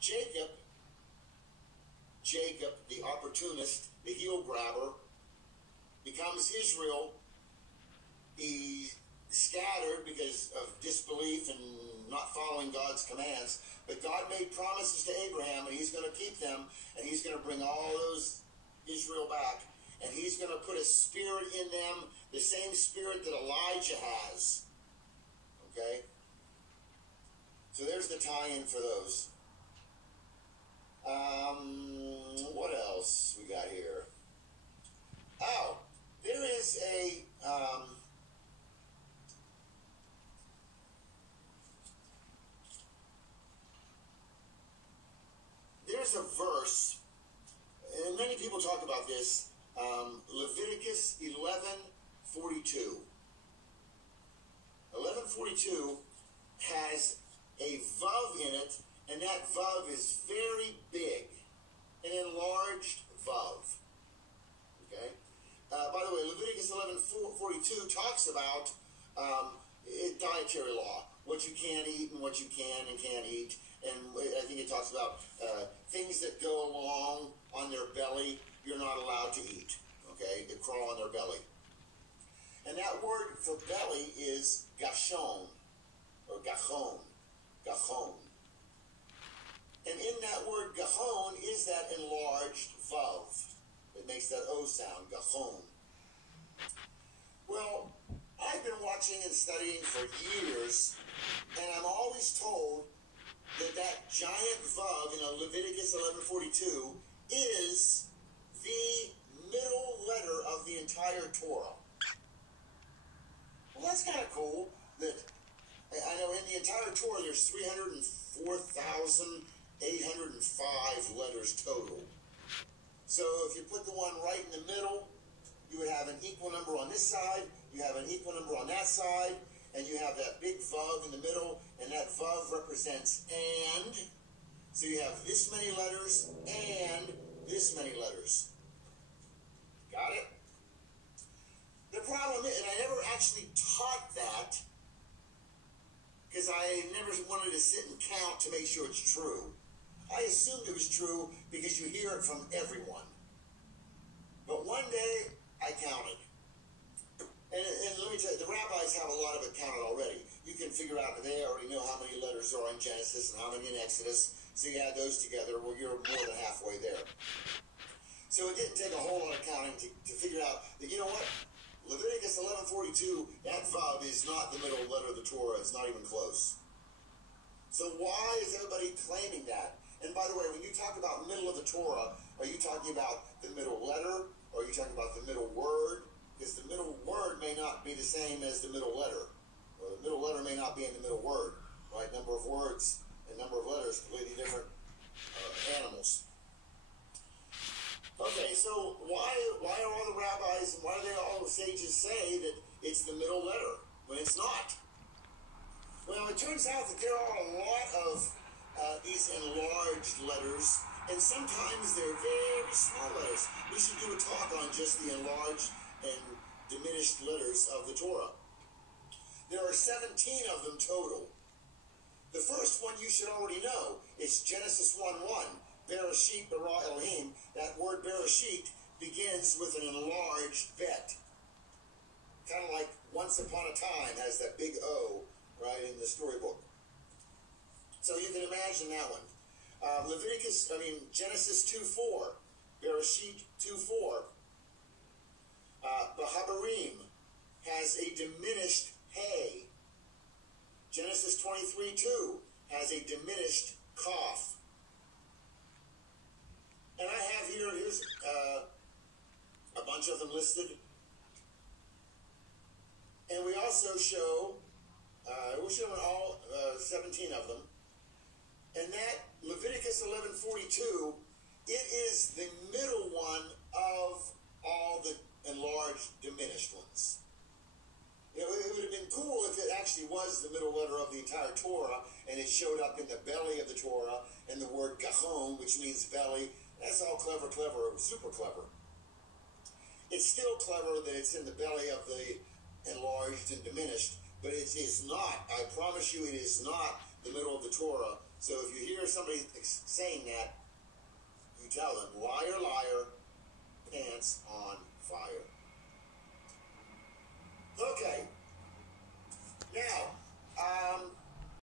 Jacob, the opportunist, the heel grabber, becomes Israel. He's scattered because of disbelief and not following God's commands. But God made promises to Abraham, and he's going to keep them, and he's going to bring all those Israel back. And he's going to put a spirit in them, the same spirit that Elijah has. Okay? So there's the tie-in for those. What else we got here? Oh, there is a... there's a verse, and many people talk about this, Leviticus 11:42. 11:42 has a vav in it, and that vav is very big, an enlarged vav. Okay? By the way, Leviticus 11:42 talks about dietary law, what you can eat and what you can and can't eat. And I think it talks about things that go along on their belly, you're not allowed to eat. Okay? They crawl on their belly. And that word for belly is gashon, or gachon. Gachon. And in that word gachon is that enlarged vav. It makes that O sound, gachon. Well, I've been watching and studying for years, and I'm always told that giant vav in Leviticus 11:42 is the middle letter of the entire Torah. Well, that's kind of cool. That I know in the entire Torah there's 304,805 letters total. So if you put the one right in the middle, you would have an equal number on this side, you have an equal number on that side, and you have that big vav in the middle, and that vav represents and. So you have this many letters and this many letters. Got it? The problem is, and I never actually taught that, because I never wanted to sit and count to make sure it's true. I assumed it was true because you hear it from everyone. But one day, I counted. And let me tell you, the rabbis have a lot of it counted already. You can figure out, they already know how many letters are in Genesis and how many in Exodus. So you add those together, well, you're more than halfway there. So it didn't take a whole lot of counting to figure out that, you know what? Leviticus 11:42, that vav is not the middle letter of the Torah. It's not even close. So why is everybody claiming that? And by the way, when you talk about middle of the Torah, are you talking about the middle letter? Or are you talking about the middle word? Because the middle word may not be the same as the middle letter. Or the middle letter may not be in the middle word. Right? Number of words and number of letters, completely different animals. Okay, so why are all the rabbis and why do all the sages say that it's the middle letter when it's not? Well, it turns out that there are a lot of these enlarged letters, and sometimes they're very small letters. We should do a talk on just the enlarged and diminished letters of the Torah. There are 17 of them total. The first one you should already know is Genesis 1:1. Bereshit bara Elohim. That word Bereshit begins with an enlarged bet. Kind of like Once Upon a Time has that big O, right, in the storybook. So you can imagine that one. Genesis 2:4. Bereshit 2:4. Bahabarim has a diminished hey. Genesis 23:2 has a diminished cough. And I have here's a bunch of them listed. And we also show, we'll show all 17 of them. And that Leviticus 11:42, it is the middle one of all the enlarged, diminished ones. You know, it would have been cool if it actually was the middle letter of the entire Torah, and it showed up in the belly of the Torah, and the word gachon, which means belly. That's all clever, super clever. It's still clever that it's in the belly of the enlarged and diminished, but it is not, I promise you, it is not the middle of the Torah. So if you hear somebody saying that, you tell them, liar, liar, pants on fire. Okay.